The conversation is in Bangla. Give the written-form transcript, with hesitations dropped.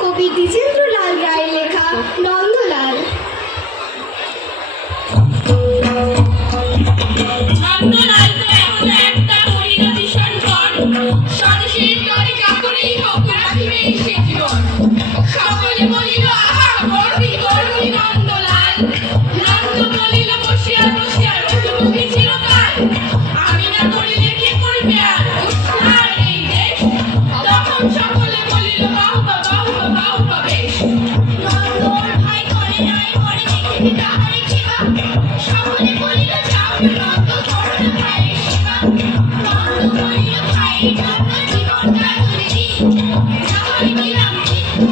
কবি দ্বিজেন্দ্রলাল রায়ের লেখা নন্দলাল। নন্দলাল তো এখন একটা হরিণ ভীষণ কর, স্বদেশের তরে চাকরেই হোক রাখিবে সে জীবন। সকলে বলিল আহা গর্বী গর্বী নন্দলাল। নন্দ বলিল বসিয়া বসিয়া রঘুমুখী চিরকাল। আমি না করিলে কে করিবে আর উদ্ধার এই দেশ। তখন সকলে বলিল বাহুবা বাহুবা বাহুবা বেশ। নন্দর ভাই করে নাই করে দেখিবি তাহারে সেবা। সকলে বলিল যাও না নন্দ করো না ভাইয়ের সেবা। নন্দ বলিল ভাইয়ের জন্য জীবনটা তুলে দিই, না হয় দিলাম মৃত্যু